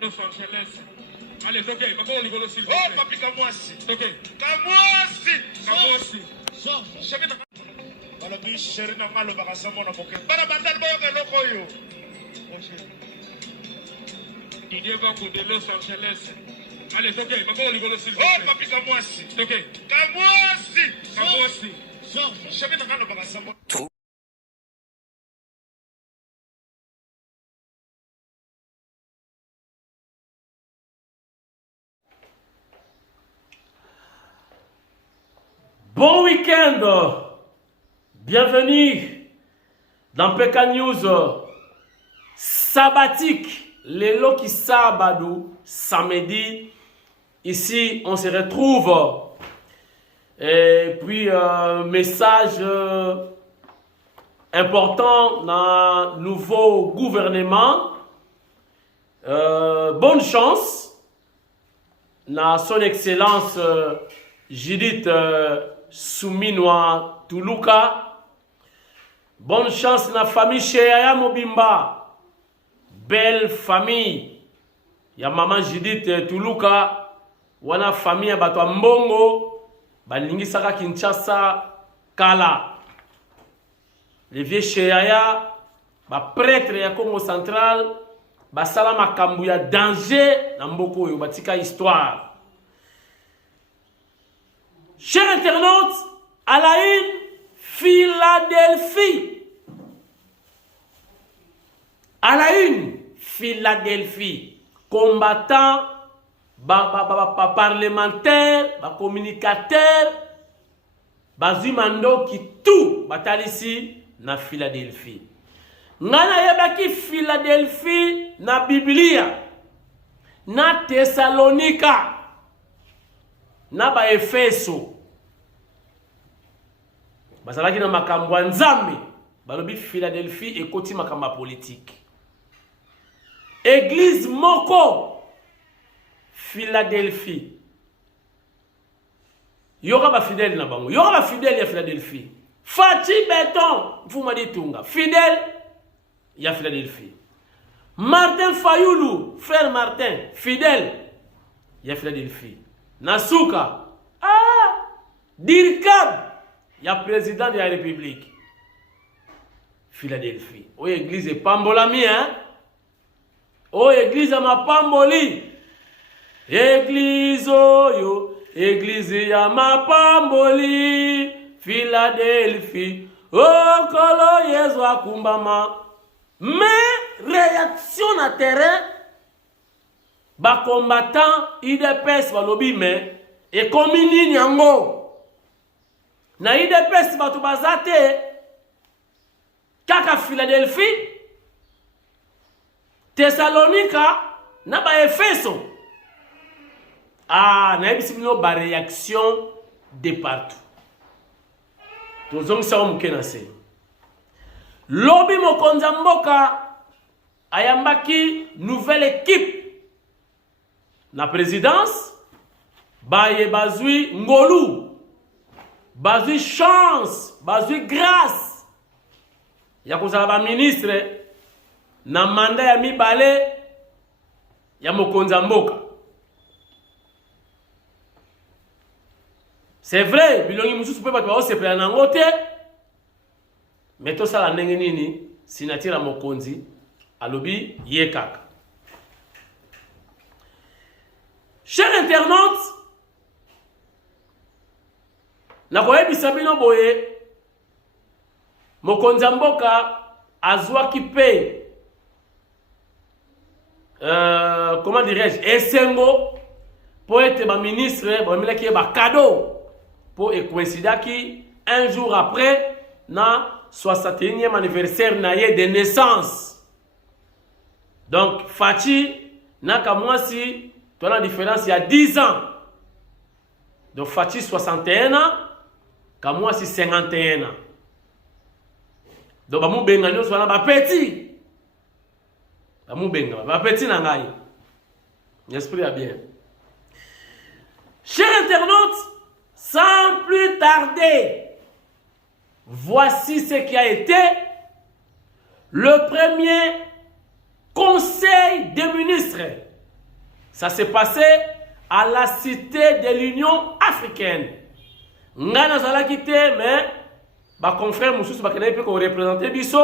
Los Angeles. Allez, toquez, maintenant on s'il vous plaît. Oh, papi, Kamwasi. Toquez. Kamwasi. Kamwasi. Chéri na balobi chéri na nga alobaka sa mwana moke. Bana bandali bayoka eloko oyo. Didier Banco de Los Angeles. Allez, toquez, maintenant on s'il vous plaît. Oh, papi, Kamwasi. Toquez. Kamwasi. Kamwasi. Chéri na nga alobaka sa mwana. Bon week-end, bienvenue dans PK News sabbatique, les Loki Sabadou, samedi. Ici, on se retrouve. Et puis, message important dans le nouveau gouvernement. Bonne chance dans son excellence Judith Suminwa Tuluka. Bonne chance na famille Cheya Mobimba. Belle famille. Ya maman Judith Tuluka. Wana famille batwa Mbongo. Balingi Saka Kinshasa Kala. Les vieux Cheya. Ba prêtre ya Congo Central. Ba salama kambuya danger. Na mboko yo batika histoire. Chers internautes, à la une, Philadelphie. À la une, Philadelphie. Combattants, parlementaires, communicateurs, Bazumando qui tout batal ici na Philadelphie. Ngana yebaki Philadelphie na Biblia, na Thessalonica. Na ba Efeso bazalaki na makambo ya nzambe balobi Philadelphie ekoti makamba politique. Église moko Philadelphie yoka ba fidèle na bango, yoka ba fidèle ya Philadelphie. Fati Beton mfuma ditunga fidèle ya Philadelphie. Martin Fayoulou, frère Martin, fidèle ya Philadelphie. Nasuka, Dirkab, il y a président de la République. Philadelphie. Oh, église est pambolami, hein? Oh, église à ma pamboli. Église, oh, yo. Église à ma pamboli. Philadelphie. Oh, kolo yezo akumbama. Mais, réaction à terrain. Ba combattant IDPS balobi me et komini nyango na IDPS batu bazate kaka Philadelphie Thessalonica na ba Efeso na ebisino ba réaction de partout tozong sa mukena se lobi mokonza mboka ayambaki nouvelle équipe la présidence, baye bazui ngolu, bazui chance, bazui grâce. Ya kozala ba ministre na manda ya mibale ya mokonza mboka. C'est vrai, bilongi mususu pe bato ba osepela na ngote. Mais to sala ndenge nini sinatira mokonzi alobi yekaka. Chers internautes, na koyebisa bino boye mokonzi mboka azwaki pe comment dirais-je esengo pour être ba ministre ba milaki ba cadeau pour coïncidaki un jour après na 61e anniversaire na ye de naissance. Donc Fati na kamwasi tu as la différence il y a 10 ans. Donc Fati 61 ans, Kamwasi 51 ans. Donc ba mu benga nyo so na ba petit. Ba mu benga ba petit na ngai. L'esprit a bien. Chers internautes, sans plus tarder, voici ce qui a été le premier conseil des ministres Ça s'est passé à la cité de l'Union africaine. Ngana zalaki te, mais ba confrère Moussous Bakene peut représenter biso,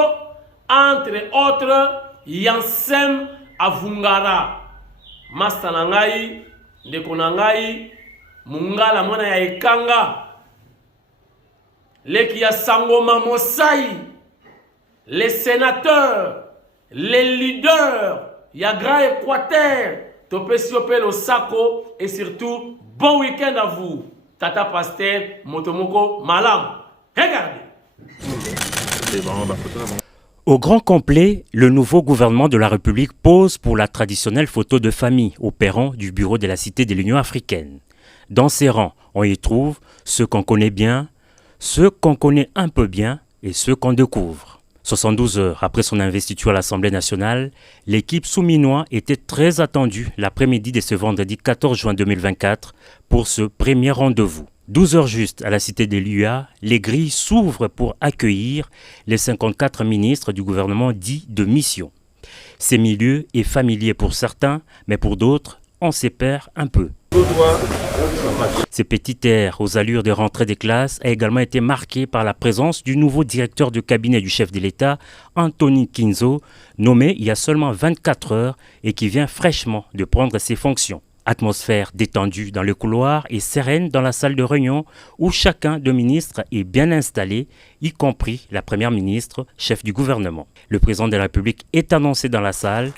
entre autres Yansem Avungara, Master Nangai, Ndekonangai, Mungala Mona ya Ekanga, Lekia Sangoma Mosai, les sénateurs, les leaders, ya Grand Équateur, Topé Siopé Sako, et surtout, bon week-end à vous. Tata Pasteur, Motomoko, Malam. Regardez. Au grand complet, le nouveau gouvernement de la République pose pour la traditionnelle photo de famille opérant du bureau de la Cité de l'Union africaine. Dans ces rangs, on y trouve ceux qu'on connaît bien, ceux qu'on connaît un peu bien et ceux qu'on découvre. 72 heures après son investiture à l'Assemblée nationale, l'équipe souminois était très attendue l'après-midi de ce vendredi 14 juin 2024 pour ce premier rendez-vous. 12 heures juste à la Cité de l'UA, les grilles s'ouvrent pour accueillir les 54 ministres du gouvernement dit de mission. Ces milieux est familier pour certains, mais pour d'autres, on s'y perd un peu. Ce petit air aux allures de rentrée des classes a également été marqué par la présence du nouveau directeur de cabinet du chef de l'État, Anthony Kinzo, nommé il y a seulement 24 heures et qui vient fraîchement de prendre ses fonctions. Atmosphère détendue dans le couloir et sereine dans la salle de réunion où chacun des ministres est bien installé, y compris la première ministre, chef du gouvernement. Le président de la République est annoncé dans la salle,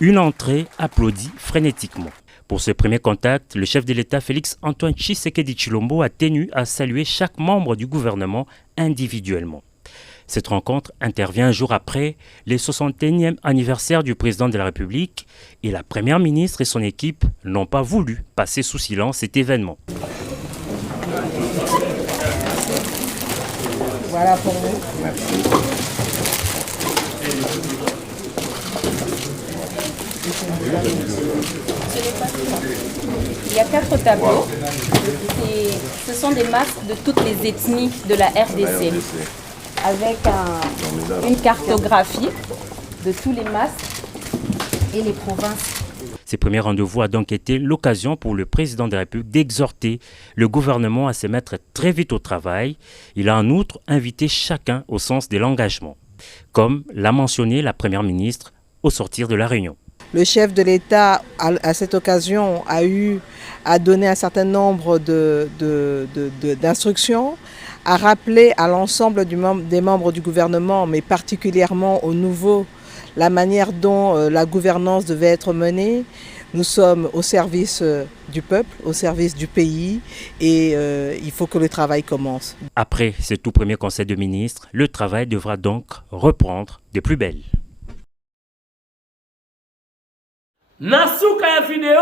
une entrée applaudie frénétiquement. Pour ce premier contact, le chef de l'État Félix Antoine Tshisekedi Tshilombo a tenu à saluer chaque membre du gouvernement individuellement. Cette rencontre intervient un jour après le 61e anniversaire du président de la République et la première ministre et son équipe n'ont pas voulu passer sous silence cet événement. Voilà pour vous. Merci. Il y a 4 tableaux. Ce sont des masques de toutes les ethnies de la RDC, avec une cartographie de tous les masques et les provinces. Ces premiers rendez-vous a donc été l'occasion pour le président de la République d'exhorter le gouvernement à se mettre très vite au travail. Il a en outre invité chacun au sens de l'engagement, comme l'a mentionné la première ministre au sortir de la réunion. Le chef de l'État, à cette occasion, a donné un certain nombre d'instructions, a rappelé à l'ensemble des membres du gouvernement, mais particulièrement aux nouveaux, la manière dont la gouvernance devait être menée. Nous sommes au service du peuple, au service du pays, et il faut que le travail commence. Après ce tout premier conseil de ministres, le travail devra donc reprendre de plus belle. Nasuka ya video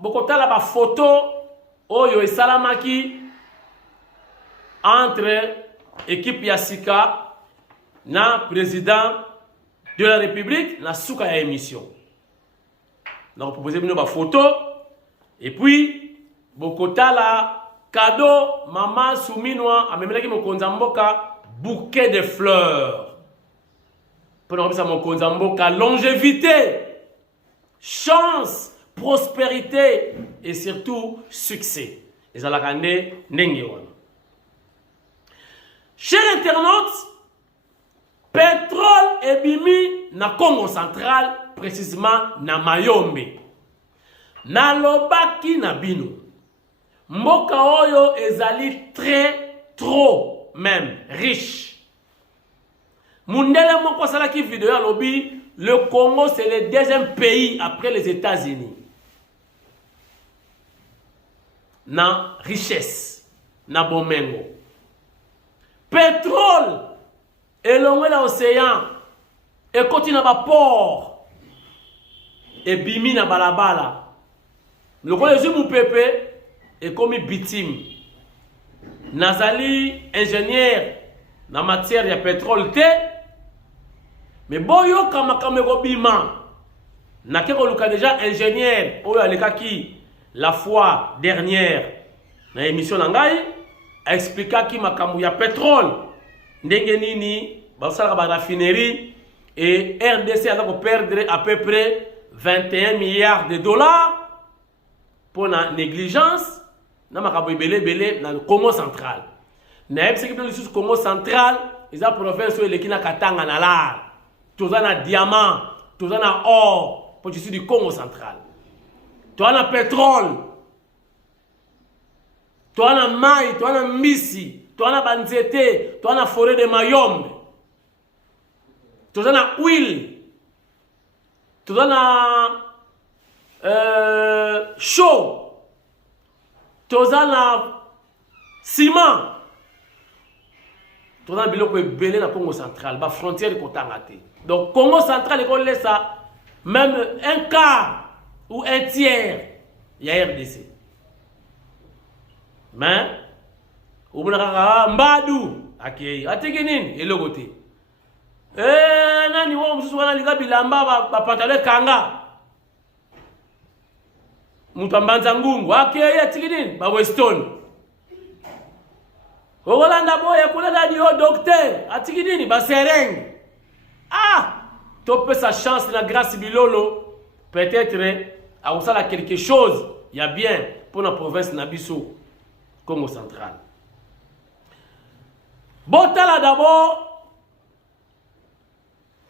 bokotala ba photo oyo esalamaki entre équipe ya sika na président de la République nasuka ya émission. Donc proposer bino ba photo et puis bokotala cadeau maman Souminois amemelaki mokonza mboka bouquet de fleurs. Pour nous mokonza mboka longévité, chance, prospérité et surtout succès. Et ça l'a gagné Nengewan. Chers internautes, pétrole et bimi na Congo central, précisément na Mayombe. Na lobaki na bino. Mboka oyo ezali trop même riche. Mundele moko salaki vidéo ya lobi. Le Congo, c'est le deuxième pays après les États-Unis. Na richesse, na bomengo. Pétrole, et l'océan, et continue na port, et bimi na balabala. Le Congo, les pepe, et comme victime. Nazali, ingénieur, na matière de pétrole, mais boyo kamakamego bima nakeko luka déjà ingénieur oyo alekaki la fois dernière na émission nangai a expliqué ki makambo ya pétrole ndenge nini basala ba raffinerie et RDC a perdre à peu près 21 milliards de dollars pour la négligence na makambo ebele na Congo central. Na yebisi ki biso Congo central eza province oyo eleki na Katanga na lar. Toza na diamant, toza na or pour tissu du Congo central. Toza na pétrole. Toza na mai, toza na mbisi, toza na banzete, toza na forêt de Mayombe. Toza na huile. Toza na chaud. Toza na ciment. Toza na biloko ebele na Congo central, ba frontière kotanga te. Donc Congo central est laisse même un quart ou un tiers ya RDC. Mais au bout de mbadu akei atiki nini eloko te. Nani wo mususu wana liga bilamba ba pantalon kanga. Mutu ambanza ngungu akei atiki nini ba Weston. Ogolanda boye kulela di o docteur atiki nini ba Sereng. Topé sa chance la grâce bilolo peut-être à osala quelque chose il y a bien pour la province Nabiso Congo central. Botala d'abord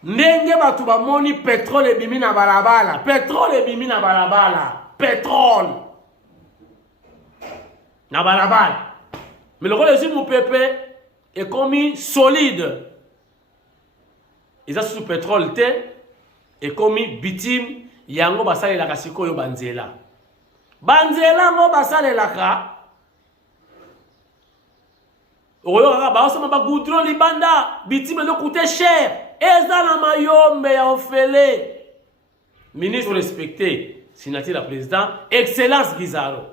ndenge batu ba moni pétrole ebimi na balabala, pétrole ebimi na balabala, pétrole na balabala. Mais le régime mon pépé est commis solide. Ils ont sous pétrole et commis bitume yango basale la kasiko yo banzela. Banzela ngo basale la ka. Oyo kaka ba osoma ba goudron libanda bitume le coûter cher. Eza na mayombe ya ofele. Ministre respecté, signature la président, excellence Gizaro.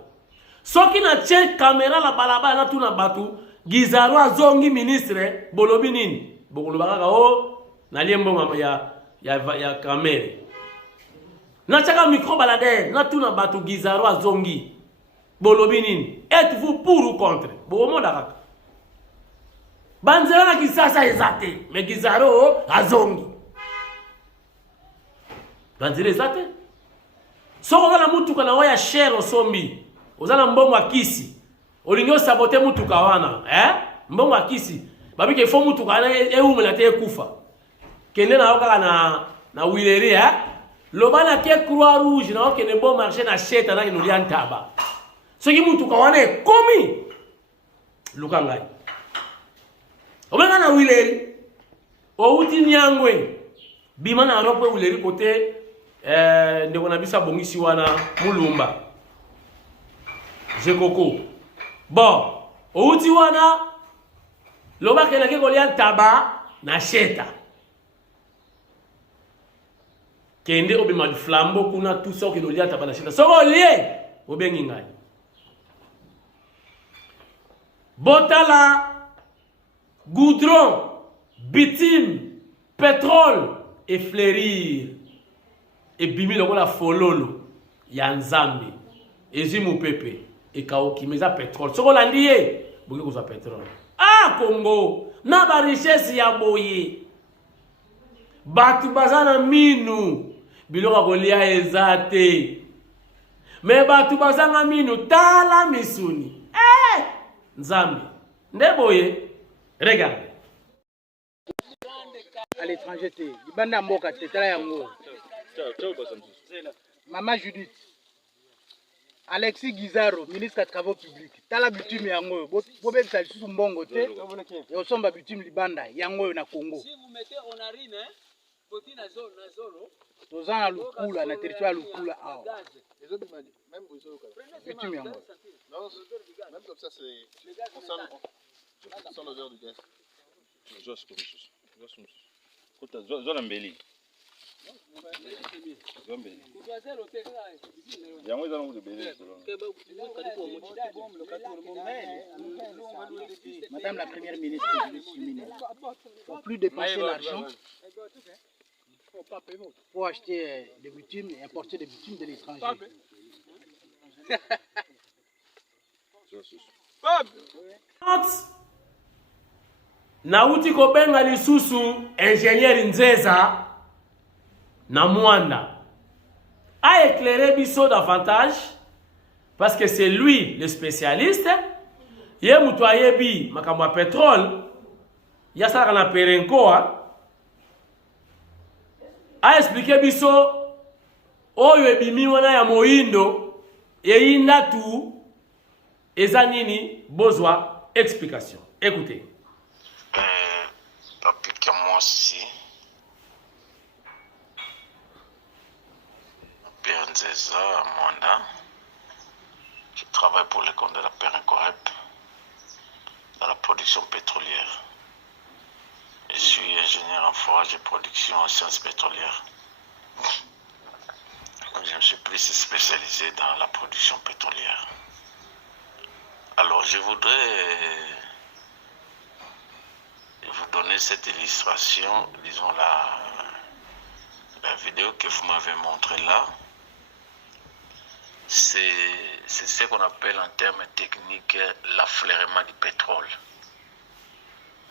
Soki na tche caméra la balaba na tuna batu, Gizaro azongi ministre bolobi nini? Bokoloba kaka o na liembo ya kamere. Na chaka micro balade, na tuna batu Gizaro azongi. Bolobi nini? Êtes-vous pour ou contre? Bomo dakaka. Banzela na kisasa ezate, mais Gizaro azongi. Banzela ezate. Soko na mutuka na waya share osombi. Ozana mbongo akisi. Olingo sabote mutuka wana, mbongo akisi. Babike ifo mutuka na eumela te kufa. Kende na oka na wileri lobana ke croix rouge na okene bon marché na cheta na inulia ntaba. Soki mutuka wana komi luka ngai. Obenga na wileri o uti nyangwe bima na ropo wileri kote ndeko na bisa bongisi wana mulumba. Jekoko. Bon, o uti wana loba kena ke kolia ntaba na cheta. Kende obima du flambeau kuna tout ça que nous lions tabana chita. Soko lié obengi ngai. Botala goudron, bitume, pétrole et fleurir. Et bimi lokola fololo ya nzambe. Ezimu pepe et kaoki meza pétrole. Soko la lié boki ko pétrole. Congo na ba richesse ya boye. Batu bazana minu biloko kolia ezate. Me batu bazana minu tala misuni. Nzambe. Ndeboye. Regarde. À l'étranger te. Libanda mboka te tala yango. Maman Judith. Alexis Gizaro, ministre des Travaux Publics. Tala bitume yango. Bobe lisusu mbongo te. Et osomba bitume libanda yango na Congo. Si vous mettez on narine, boti na zolo. Toza na Lukula na territoire Lukula awa. Même Bitume yango. Non, même comme ça, c'est. On sent l'odeur du gaz. Zona mbeli. Yango eza nango ebele. Madame la première ministre, faut plus dépenser l'argent pour acheter des bitumes et importer des bitumes de l'étranger. Nauti kobenga lisusu ingénieur Nzeza na Mwanda a éclairé biso davantage parce que c'est lui le spécialiste. Ye mutu ayebi makambo ya pétrole, ya salaka na Perenco a expliqué biso oyo ebimi wana ya moindo eyinda tu eza nini bozwa explication. Écoutez. Papier moi aussi. Pierre Nzeza Mwanda, je travaille pour le compte de la Perenco dans la production pétrolière. Je suis ingénieur en forage et production en sciences pétrolières. Donc je me suis plus spécialisé dans la production pétrolière. Alors je voudrais vous donner cette illustration, disons la vidéo que vous m'avez montrée là. C'est ce qu'on appelle en termes techniques l'affleurement du pétrole.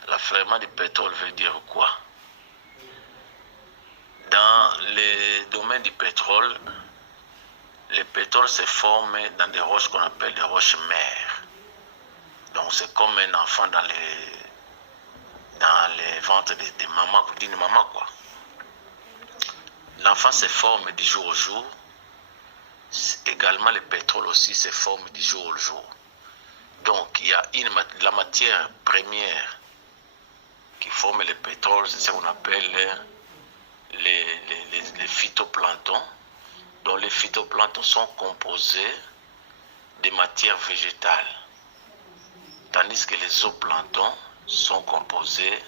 L'affleurement du pétrole veut dire quoi? Dans les domaines du pétrole, le pétrole se forme dans des roches qu'on appelle des roches mères. Donc c'est comme un enfant dans les ventres des mamans, d'une maman quoi. L'enfant se forme du jour au jour. Également le pétrole aussi se forme du jour au jour. Donc il y a la matière première qui forme le pétrole, c'est ce qu'on appelle les phytoplanctons. Donc les phytoplanctons sont composés de matières végétales, tandis que les zooplanctons sont composés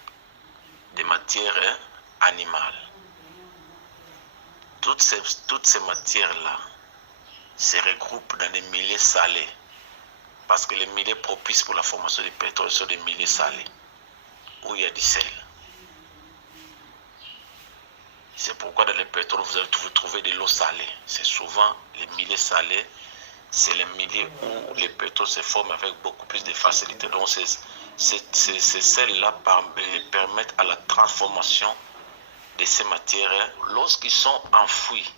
de matières animales. Toutes ces matières-là se regroupent dans des milieux salés, parce que les milieux propices pour la formation du pétrole sont des milieux salés, où il y a du sel. C'est pourquoi dans le pétrole, vous trouvez de l'eau salée. C'est souvent les milieux salés, c'est les milieux où le pétrole se forme avec beaucoup plus de facilité. Donc ces sels-là permettent à la transformation de ces matières lorsqu'ils sont enfouis.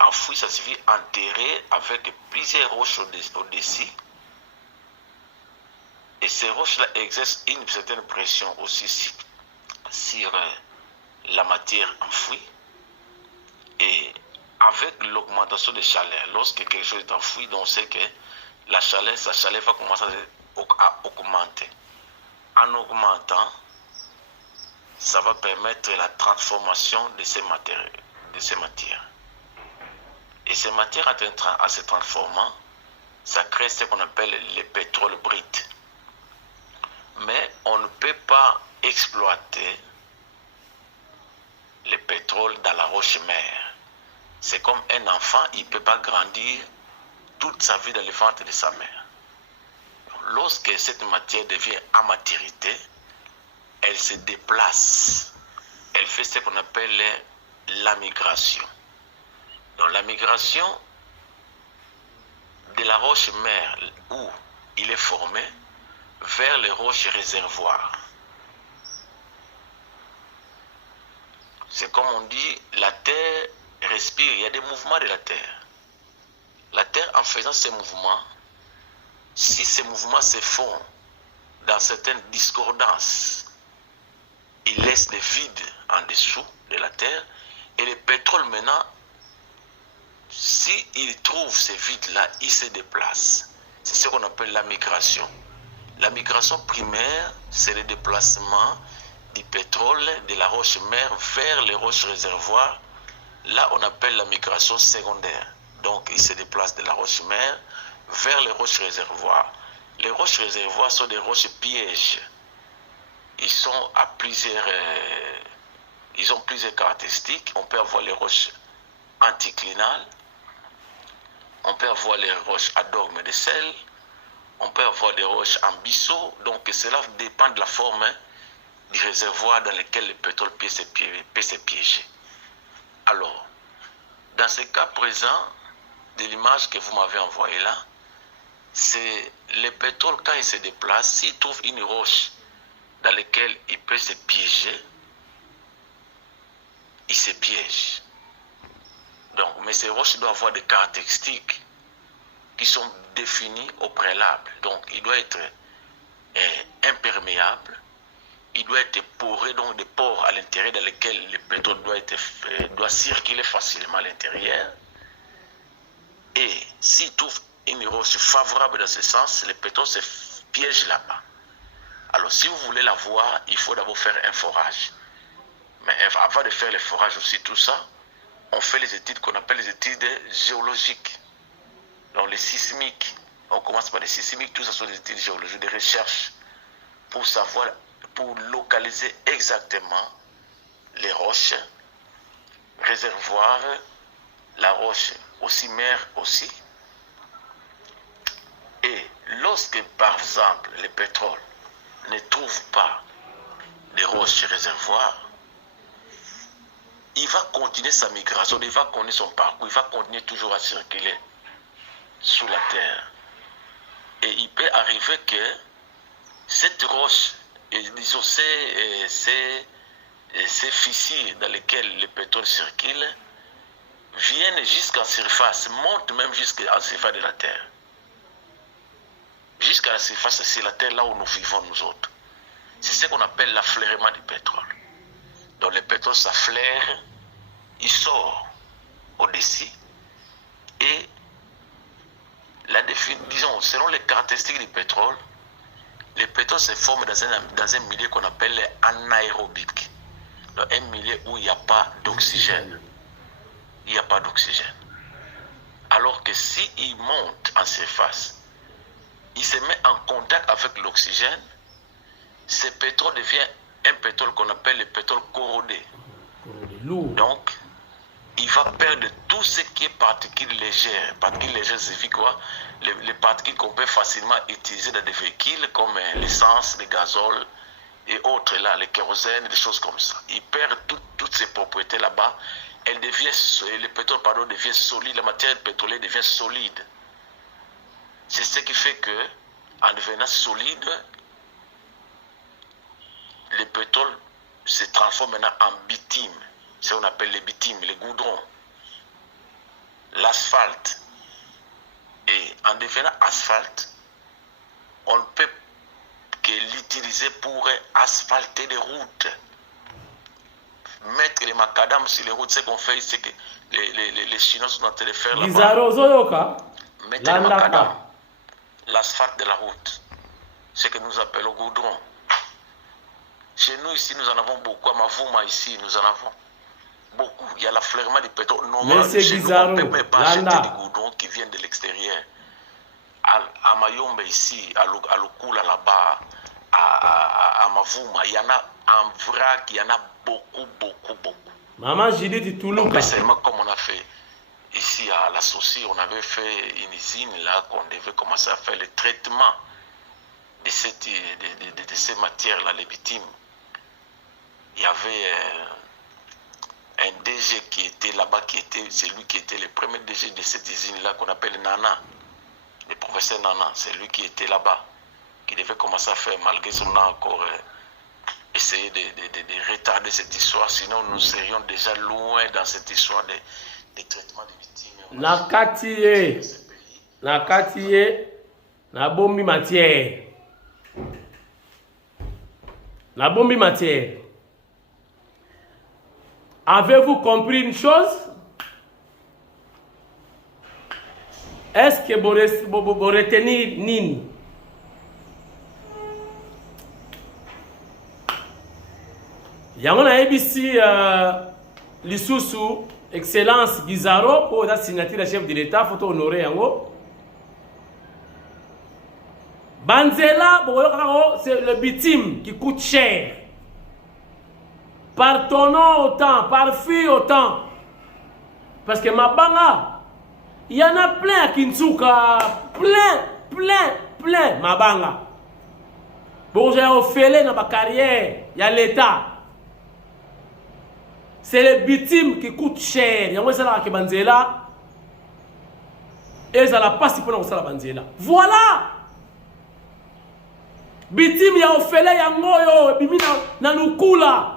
Enfouis, ça signifie enterrés avec plusieurs roches au-dessus. Et ces roches-là exercent une certaine pression aussi sur la matière enfouie. Et avec l'augmentation de chaleur, lorsque quelque chose est enfoui, on sait que sa chaleur va commencer à augmenter. En augmentant, ça va permettre la transformation de ces matières. Et ces matières en se transformant, ça crée ce qu'on appelle le pétrole brut. Mais on ne peut pas exploiter le pétrole dans la roche mère. C'est comme un enfant, il ne peut pas grandir toute sa vie dans le ventre de sa mère. Lorsque cette matière devient à maturité, elle se déplace. Elle fait ce qu'on appelle la migration. Donc la migration de la roche mère où il est formé vers les roches réservoirs. C'est comme on dit, la terre respire, il y a des mouvements de la terre. La terre, en faisant ces mouvements, si ces mouvements se font dans certaines discordances, il laisse des vides en dessous de la terre, et le pétrole maintenant, s'il trouve ces vides-là, il se déplace. C'est ce qu'on appelle la migration. La migration primaire, c'est le déplacement du pétrole de la roche mère vers les roches réservoirs. Là, on appelle la migration secondaire. Donc, il se déplace de la roche mère vers les roches réservoirs. Les roches réservoirs sont des roches pièges. Ils ont plusieurs caractéristiques. On peut avoir les roches anticlinales, on peut avoir les roches à dogme de sel, on peut avoir des roches en bisseau. Donc cela dépend de la forme du réservoir dans lequel le pétrole peut se piéger. Alors, dans ce cas présent de l'image que vous m'avez envoyée là, c'est le pétrole quand il se déplace, s'il trouve une roche dans laquelle il peut se piéger, il se piège. Donc, mais ces roches doivent avoir des caractéristiques qui sont définis au préalable. Donc, il doit être imperméable, il doit être poré, donc des pores à l'intérieur dans lesquels le pétrole doit circuler facilement à l'intérieur. Et s'il trouve une roche favorable dans ce sens, le pétrole se piège là-bas. Alors, si vous voulez la voir, il faut d'abord faire un forage. Mais avant de faire le forage aussi, tout ça, on fait les études qu'on appelle les études géologiques. Donc, les sismiques. On commence par les sismiques, tout ça sont des études géologiques, des recherches pour savoir, pour localiser exactement les roches, réservoirs, la roche aussi, mer aussi. Et lorsque, par exemple, le pétrole ne trouve pas de roches réservoirs, il va continuer sa migration, il va continuer son parcours, il va continuer toujours à circuler sous la terre. Et il peut arriver que cette roche, disons, ces fissures dans lesquelles le pétrole circule, viennent jusqu'en surface, montent même jusqu'à la surface de la terre. Jusqu'à la surface, c'est la terre là où nous vivons nous autres. C'est ce qu'on appelle l'affleurement du pétrole. Donc le pétrole s'affleure, il sort au-dessus et disons, selon les caractéristiques du pétrole, le pétrole se forme dans un milieu qu'on appelle anaérobique. Donc un milieu où il n'y a pas d'oxygène. Il n'y a pas d'oxygène. Alors que s'il monte en surface, il se met en contact avec l'oxygène, ce pétrole devient un pétrole qu'on appelle le pétrole corrodé. Donc, il va perdre tout ce qui est particules légères. Particules légères, signifie quoi? Les particules qu'on peut facilement utiliser dans des véhicules comme l'essence, le gazole et autres, là, le kérosène, des choses comme ça. Il perd toutes ces propriétés là-bas. Le pétrole devient solide, la matière pétrolière devient solide. C'est ce qui fait que, en devenant solide, le pétrole se transforme maintenant en bitume. C'est ce qu'on appelle les bitumes, les goudrons, l'asphalte. Et en devenant asphalte, on ne peut que l'utiliser pour asphalter des routes. Mettre les macadam sur les routes, ce qu'on fait, c'est que les Chinois sont en train de faire là-bas. Mettre les macadam, l'asphalte de la route, ce que nous appelons goudron. Chez nous ici, nous en avons beaucoup. À Mavouma ici, nous en avons beaucoup. Il y a l'affleurement du pétrole. Normalement, chez nous, on ne peut même pas acheter des goudrons qui viennent de l'extérieur. À Mayombe ici, à Lukula là-bas, à Mavouma, il y en a en vrac, il y en a beaucoup. Maman Judith Toulouka. Seulement comme on a fait ici à la Saucie, on avait fait une usine là qu'on devait commencer à faire le traitement de ces matières-là, les bitumes. Il y avait un DG qui était là-bas, c'est lui qui était le premier DG de cette usine-là qu'on appelle Nana, le professeur Nana, c'est lui qui était là-bas, qui devait commencer à faire, malgré son nom encore, essayer de retarder cette histoire, sinon nous serions déjà loin dans cette histoire de traitement des victimes. Nakatiye, na bombi matière. La bombe matière. Avez-vous compris une chose? Est-ce que vous retenir nini? Yango na ABC lisusu Excellence Guizaro pour la signature de chef de l'État, faut honorer yango. Banzela, c'est le bitume qui coûte cher. Par tonneau autant, par fût autant. Parce que Mabanga, il y en a plein à Kinsuka. Plein, Mabanga. Bon, j'ai offert dans ma carrière, il y a l'État. C'est le bitume qui coûte cher. Il y a un salaire qui Banzela. Et ça n'a pas si pour nous la Banzela. Voilà! Bitume ya ofele ya ngoyo bimina na nukula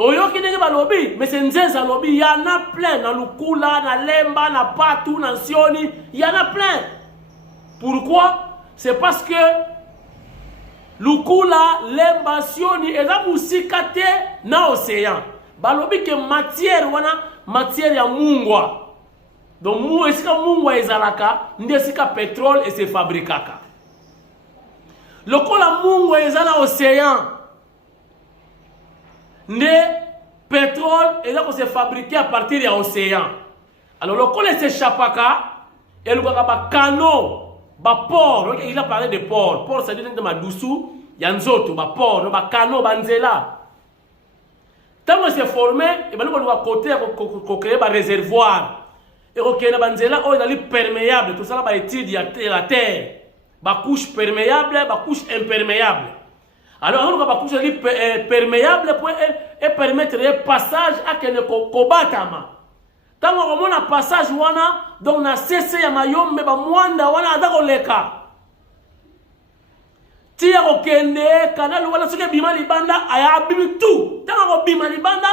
Oyoki ndenge balobi, mais c'est nzeza lobi, il y en a plein na Lukula, na Lemba, na Patou, na Sioni, il y en a plein. Pourquoi? C'est parce que Lukula, Lemba, Sioni, et là musikate na océan. Balobi que matière wana matière ya mungwa. Donc mu esika mungwa ezalaka, ndesika pétrole et se fabrikaka. Lokola mungwa ezala océan. Le pétrole est là qu'on s'est fabriqué à partir de l'océan. Alors, le col s'échappaka et le canot, port. Il a parlé de port. Port, ça dit que ma doucou, il y a un autre, port, canot, banzela. Tant que c'est formé, et ben nous à côté qu'on crée un réservoir. Et qu'on crée banzela, oh, il est perméable. Tout ça là, étude de la terre. Couche perméable, couche imperméable. Alors, on va coucher perméable et permettre le passage à quelqu'un kobatama. Tant qu'on a un passage, donc on a cessé à mayom, mais on a d'akoleka. Tia okende, canal ou ce que bima libanda, a abîmé tout. Tant qu'on bima libanda,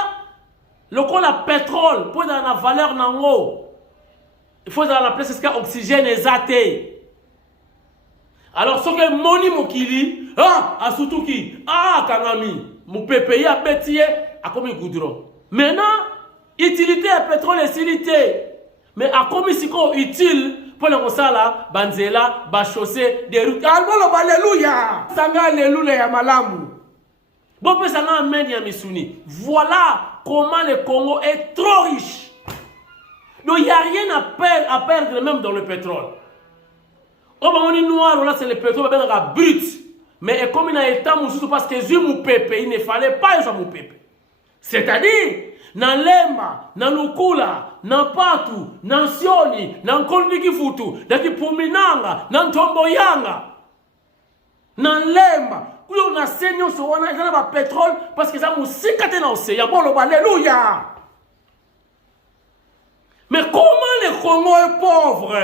le col a pétrole, pour dans la valeur nango. Il faut dans la place ce oxygène exaté. Alors, ce que moni mokili, asutuki, kanami, mon pépé a bétié, a comme goudron. Maintenant, utilité à pétrole et utilité. Mais a comme si utile pour le consala, banzela, chaussée, des routes. Alléluia! Sanga alléluia ya malamu. Bon, peut sanga amen ya misuni. Voilà comment le Congo est trop riche. Donc, il n'y a rien à perdre même dans le pétrole. On est noir, là c'est le pétrole brut. Mais comme il a été moussou parce que il ne fallait pas un pépé. C'est-à-dire, dans Lemba, dans Lukula, dans Patou, dans Sioni, dans Koldikifutu, dans Kipuminanga, dans Tomboyanga, dans Lemba, où on a saigné sur le pétrole parce que ça m'a sikate dans l'océan. Alléluia! Mais comment le Congo est pauvre?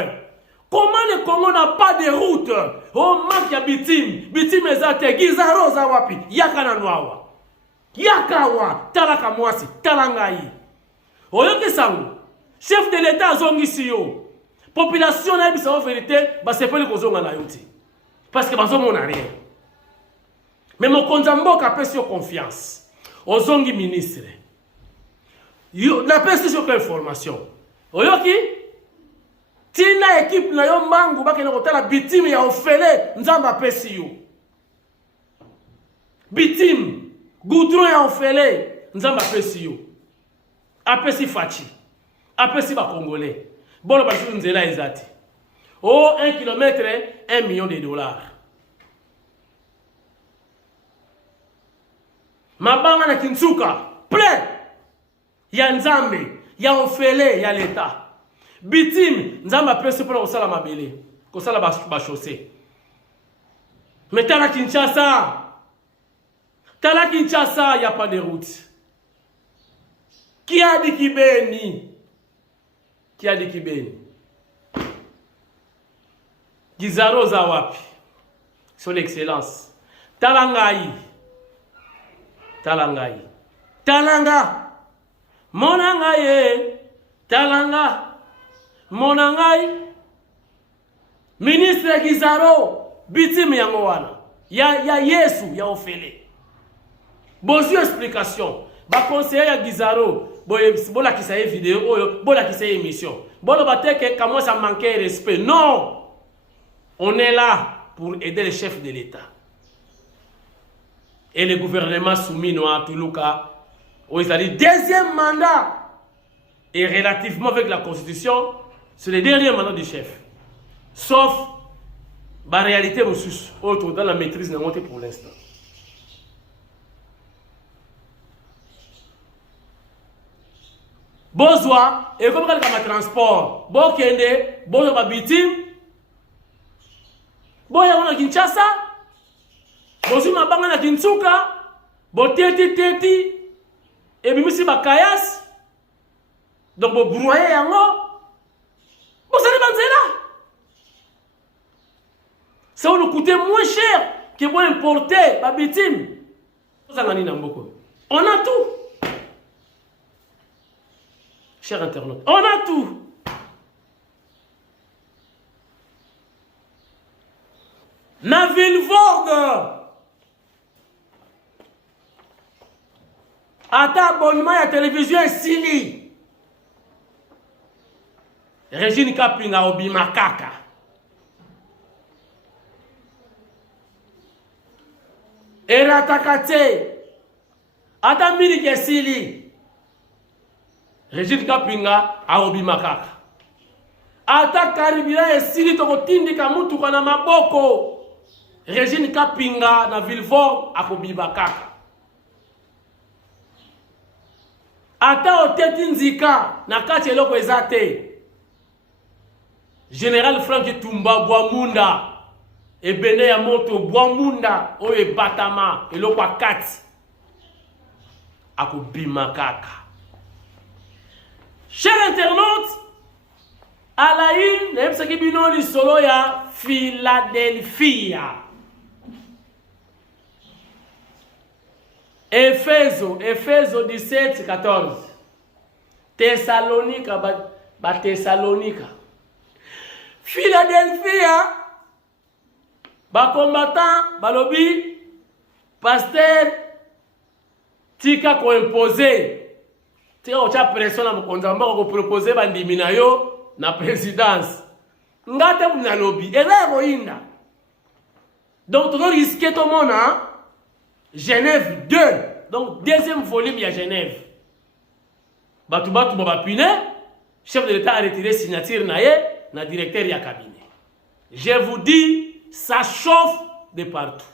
Comment le Congo n'a pas de route? Oh, manque ya bitim. Bitim ezate. Gizaro za wapi. Yaka na nwawa. Yaka wa. Talaka mwasi. Talangai. Oyoke sangu. Chef de l'État zongi siyo. Population na ebisa en vérité. Ba sepeli kozonga na yoti. Parce que bazo mon rien. Mais mon konzamboka pesi yo confiance. Ozongi ministre. La pesi sur quelle information? Oyoki? Tina équipe na yo mangu bakena kotala bitime ya ofele nzamba pesi yo. Bitime goudron ya ofele nzamba pesi yo. Apesi fachi. Apesi ba congolais. Bolo ba shu nzela ezati. Oh 1 kilomètre 1 million de dollars. Mabanga na Kinsuka plein. Ya nzambe, ya ofele, ya l'État. Bitime, nzamba pesi pour kosala mabele, kosala ba chaussée. Mais tala Kinshasa, il n'y a pas de route. Qui a dit Kibeni? Qui a dit Kibeni? Gizaro Zawapi, son excellence. Talangai, Talanga, Monangaye, Talanga. Monangai, ministre Gizaro, bitime yango wana. Ya Yesu, ya ofele. Bonjour explication. Ba conseiller ya Gizaro, bola ki sa vidéo, bola ki sa émission. Bola bateke comment ça manquait respect. Non. On est là pour aider les chefs de l'État. Et le gouvernement soumis à Toulouka, où ils ont dit deuxième mandat. Et relativement avec la Constitution, c'est le dernier mandat du chef. Sauf la réalité ressource, autre dans la maîtrise n'a monté pour l'instant. Bozwa, et comme quand le transport, Bokende, Bozwa Bitim, Boya na Kinshasa, Bozuma Banga na Kinsuka, Boteti, et Bimisi Bakayas, donc vous broyez yango, vous allez banzela. Ça va nous coûter moins cher que vous importer la victime. On a tout. chers internautes. On a tout. Na Villevoorde. Ata abonnement à la télévision est sili. Régine Kapinga obi makaka. Eratakate. Ata mini kesili. Régine Kapinga a obi makaka. Ata karibira esili toko tindika mutu kana maboko. Régine Kapinga na Villevoorde akobi makaka. Ata oteti nzika na kati eloko ezate. Général Franck Tumba Bwamunda ebene ya moto Bwamunda oye batama eloko akati akobima kaka. Chers internautes, à la une, n'ayebisaki bino lisolo ya Philadelphia. Efeso 17-14. Thessalonica ba Thessalonica. Philadelphia ba combattant balobi pasteur tika ko imposer tika o cha pression na mokonza mbako ko proposer bandimi na yo na présidence ngate muna lobi eza roinda donc to risquer to mona Genève 2 donc deuxième volume ya Genève batu ba pune chef de l'état a retiré signature na ye na directeur ya cabinet. Je vous dis, ça chauffe de partout.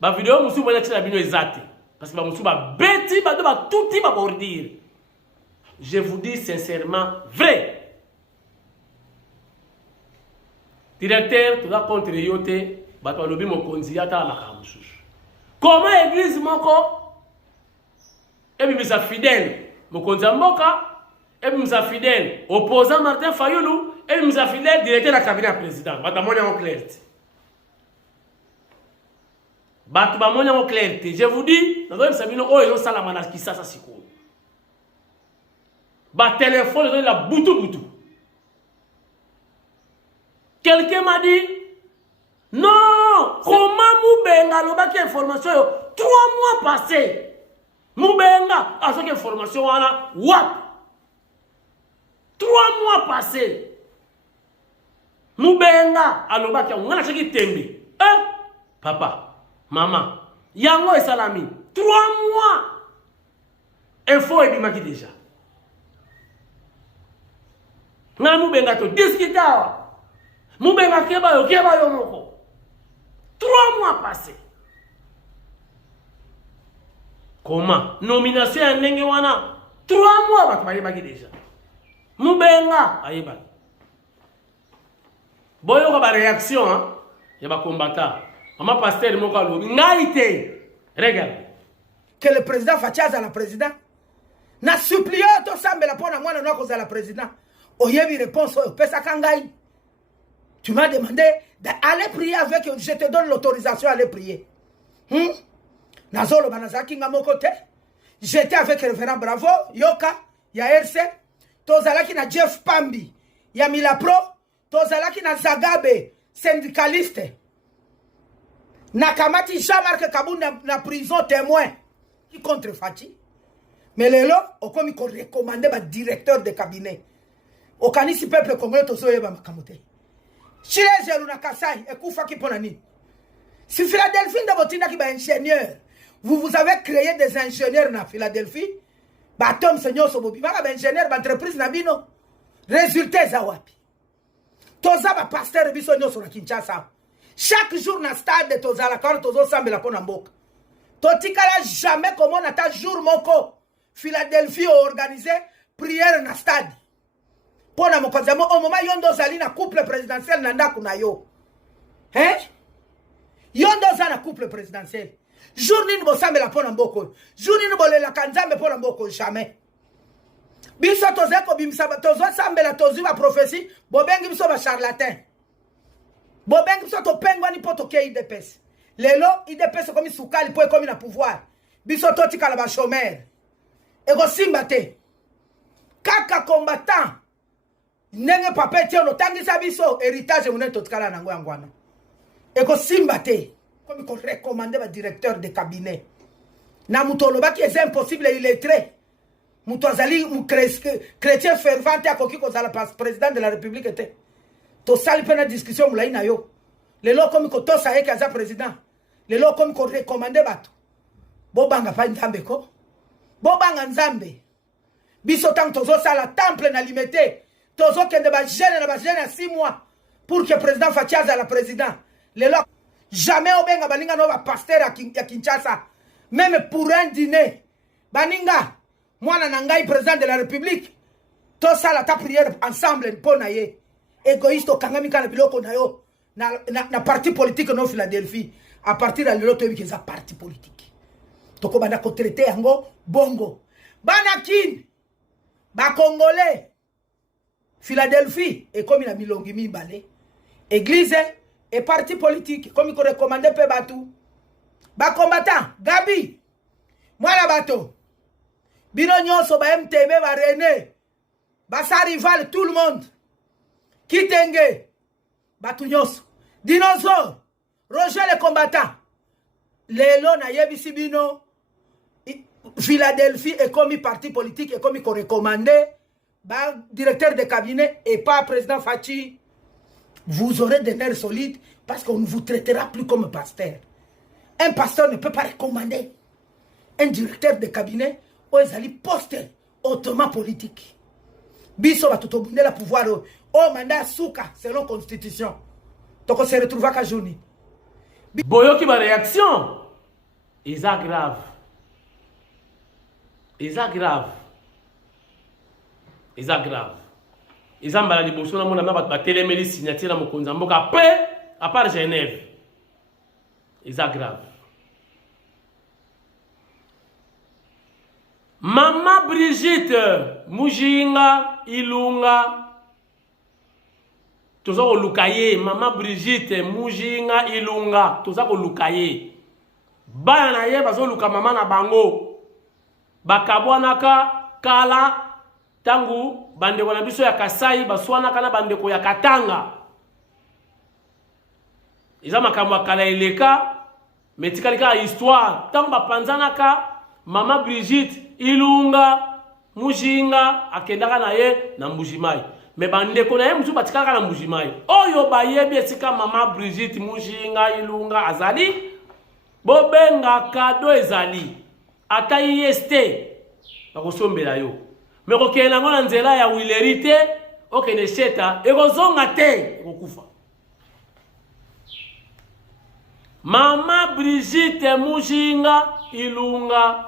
Ba vidéo musu bana tina bino ezate parce que ba musu ba beti ba do ba touti ba bordir. Je vous dis sincèrement vrai. Directeur tu vas contre yote ba to lobi mokonzi yata makamususu. Comment église moko ebi misa fidèle mokonzi mboka ebi misa fidèle opposant Martin Fayulu et nous a fidèle directeur de la cabinet président. Batamonia en clarté. Batamonia en clarté. Je vous dis, nous avons sabino oh ils ont ça la manage qui ça c'est quoi. Ba téléphone ils ont la boutou. Quelqu'un m'a dit non, comment Moubenga lobaki information 3 mois passés. Moubenga a cette information là, wap. 3 mois passés. Moubenga alobaki ngana chaki tembe. Papa, maman, yango et salami. 3 mois. Info et bimaki déjà. Ngana Moubenga to discuter. Moubenga keba yo moko. 3 mois passés. Comment? Nomination ya ndenge wana 3 mois batubali baki déjà. Moubenga ayebaki. Boyo ko ba réaction hein ya ba combattant. Maman pasteur moko alobi ngaite. Regarde. Que le président Fachaza la président. Na supplié to sambela pona mwana nako za la président. Oyebi réponse o pesa kangai. Tu m'as demandé d'aller prier avec je te donne l'autorisation d'aller prier. Nazolo banazaki ngamoko te. J'étais avec le révérend Bravo, Yoka, ya RC, tozalaki na Jeff Pambi, ya Milapro, tozalaki na Zagabe, syndicaliste. Nakamati Jean-Marc Kabunda na prison témoin qui contre Fati. Mais lelo, okomi ko recommandé ba directeur de cabinet. Okanisi peuple congolais tozoye ba makamote. Chile Jeruna Kasai ekufa ki ponani. Si Philadelphie de botinda ki ba ingénieur. Vous avez créé des ingénieurs na Philadelphie. Batom seigneur sobobi ba ingénieur ba entreprise na bino. Résultat za wapi. Toza ba pasteur biso nyoso na Kinshasa. Chaque jour na stade tozala quand tozo sambela pona mboka. Totikala jamais comment na ta jour moko Philadelphie a organisé prière na stade. Pona mokonzamo au moment yondo zali na couple présidentiel na ndaku na yo. Hein? Yondo za na couple présidentiel. Jour nini bo sambela pona mboko. Jour nini bo lela kanzambe pona mboko jamais. Biso tozeko bimsa tozo sambela tozi ba prophétie, bobengi biso ba charlatan. Bobengi biso to pengwa ni poto ke IDPS. Lelo IDPS comme sukali po comme na pouvoir. Biso totika la ba chômeur. Ego simba te. kaka combattant ndenge papa Etienne otangisa biso héritage mune totikala nango yango wana ekosimba te comme ko recommander ba directeur de cabinet na muto olobaki c'est impossible illettré muto azali chrétien fervent akoki kozala président de la république te tosali pena discussion mulai na yo lelo comme ko tosa yeke aza président lelo comme ko recommander bato bobanga pa nzambe ko bobanga nzambe biso tant tozo sala temple na limité tozo kende ba jeune à 6 mois pour que président Fatia azala président lelo jamais obenga baninga no ba pasteur ya Kinshasa même pour un dîner baninga mwana na ngai président de la république tosala ta prière ensemble mpona ye égoïste okangami kana biloko na yo na parti politique no Philadelphie à partir de lelo toyebi keza parti politique toko banda ko traiter yango bongo bana kin ba congolais Philadelphie et comme il a milongi mibale église et parti politique comme il ko recommander pe batu ba combattant Gabi mwana bato bino nyonso ba MTB ba René ba sa rival tout le monde Kitenge batu nyonso dinosaure Roger le combattant lelo na yebisi bino Philadelphie est comme parti politique et comme il recommandé bah, directeur de cabinet et pas président Fachi. Vous aurez des nerfs solides parce qu'on ne vous traitera plus comme pasteur. Un pasteur ne peut pas recommander un directeur de cabinet ou un poste hautement politique. Biso va tout obtenir le pouvoir au mandat souka selon la constitution. Donc on se retrouve à Kajouni. Boyoki ma réaction, ils sont grave. Ils sont grave. Ils sont grave. Ils ont malade liboso na mona ba téléméli signature na mokonza mboka après à part Genève. Ils sont grave. Maman Brigitte Mujinga Ilunga toza kolukaye Maman Brigitte Mujinga Ilunga toza kolukaye bana na ye bazoluka mama na bango bakabwanaka kala tangu bandeko na biso ya Kasai baswanaka na bandeko ya Katanga eza makambo ya kala eleka metikalika histoire tangu bapanzanaka Mama Brigitte Ilunga Mujinga akendaka na ye na Mbujimai me bandeko na ye musu batikaka na Mbujimai oyo bayebi esika Mama Brigitte Mujinga Ilunga azali bobenga kado ezali ata yeste bakosombela yo me kokena ngo na nzela ya wilerite okene sheta ekozonga te kokufa Mama Brigitte Mujinga Ilunga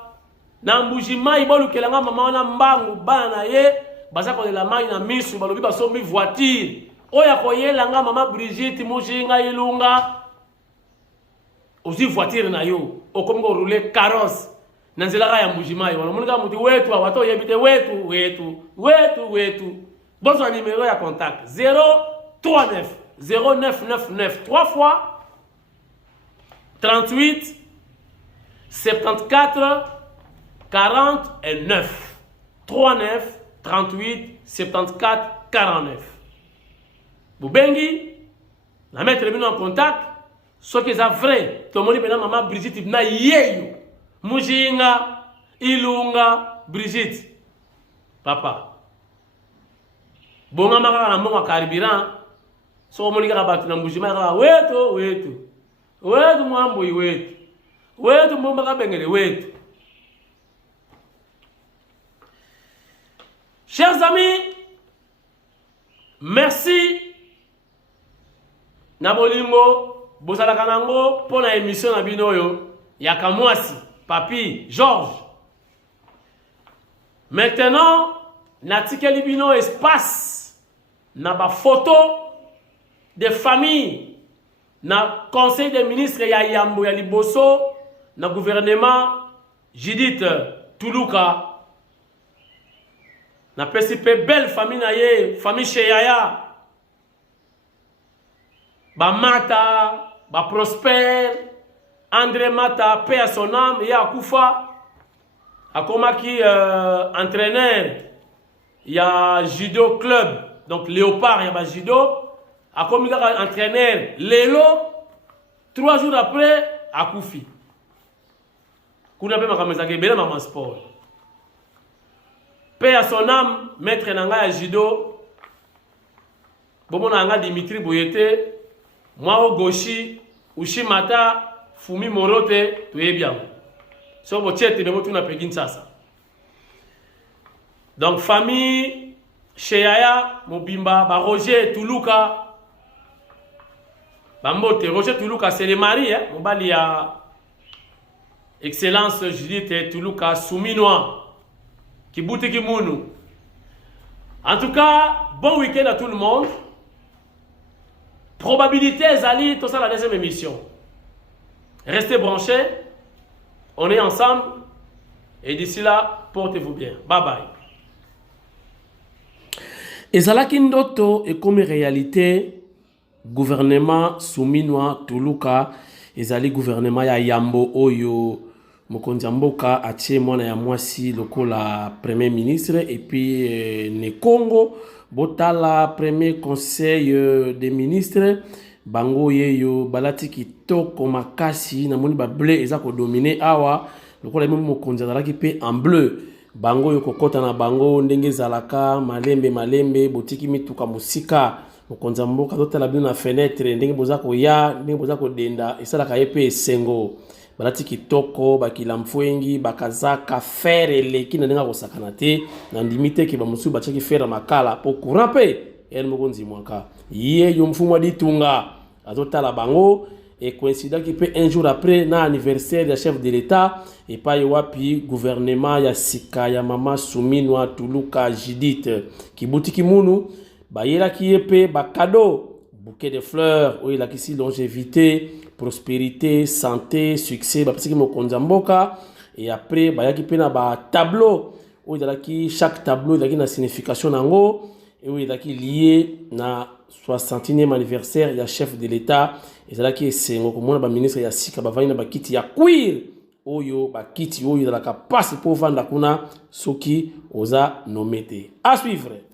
na Mbujimai bolukelanga mama wana mbangu bana ye baza kolela mai na misu balobi basombi voiture oya koyelanga Mama Brigitte Mujinga Ilunga aussi voiture na yo okomi ko rouler carrosse na nzela ya Mbujimai wana munika muti wetu awato yebite wetu bonsoir numéro ya contact 039 0999 3 fois 38 74 49 39 38 74 49 Bubengi na mettre bino en contact ce qui est vrai to moni bena Mama Brigitte na yeyo Mujinga Ilunga Brigitte papa bonga maka na monga carburant so moni ka batu na Mbujimai ka wetu mwambo wetu mbomba ka bengele wetu. Chers amis, merci na bolingo bozalaka nango pona émission na bino yo ya kamwasi papi Georges. Maintenant natikeli bino espace na ba photo de famille na conseil des ministres ya Yambo ya liboso na gouvernement Judith Tuluka na pesipe belle famille na ye famille Cheyaya ba Mata ba Prosper André Mata paix à son âme ya akufa akomaki entraîneur il y a judo club, donc Léopard, il y a judo. A comme entraîneur, Lelo, 3 jours après, à Koufi. Kuna pe makamezake bela maman sport. Paix à son âme, maître nanga ya judo. Bomo nanga Dimitri Boyete, moi au Goshi, Ushimata, Fumi Morote, tu es bien. So bo tchete de motu na Pekin sasa. Donc famille Cheaya, Mobimba, ba Roger Tuluka. Bambote, Roger Tuluka, c'est le mari, hein? Mobali ya Excellence Judith Tuluka Souminois, Kibouti Kimounou. En tout cas, bon week-end à tout le monde. Probabilité, Zali, tout ça la deuxième émission. Restez branchés, on est ensemble, et d'ici là, portez-vous bien. Bye bye. Et Zalaki Ndoto est comme réalité. Gouvernement Souminois Tuluka ezali gouvernement ya Yambo Oyo mokonzi mboka atie mwana ya mwasi lokola premier ministre et puis ne Congo botala premier conseil des ministres bango yeyo balati kitoko makasi na moni ba bleu eza ko dominer awa lokola même mokonzi azalaki pe en bleu bango yo kokota na bango ndenge zalaka malembe botiki mituka musika mokonza mboka totala bino na fenêtre ndenge boza ko ya ndenge boza ko denda esalaka yepe esengo balati kitoko bakila mfwengi bakazaka fere leki na ndenge ko sakana te na ndimite ke ba musu bachaki fere makala po courant pe el mokonzi mwaka ye yo mfumwa ditunga azotala bango et coïncida qui peut un jour après na anniversaire du chef de l'état et pas wapi gouvernement ya sika ya mama Souminois Tuluka Judith Kibuti Kimunu bayela ki yepe ba cadeau bouquet de fleurs ou il a ici longévité prospérité santé succès ba pesi mokonza mboka et après bayaki pe na ba tableau où il a qui chaque tableau il a une signification nango et où il a qui lié na 60e anniversaire ya chef de l'état et c'est là qui est sengo comme ba ministre ya sika ba vaina ba kiti ya cuir oyo ba kiti oyo la ka passe pour vendre kuna soki oza nomete à suivre.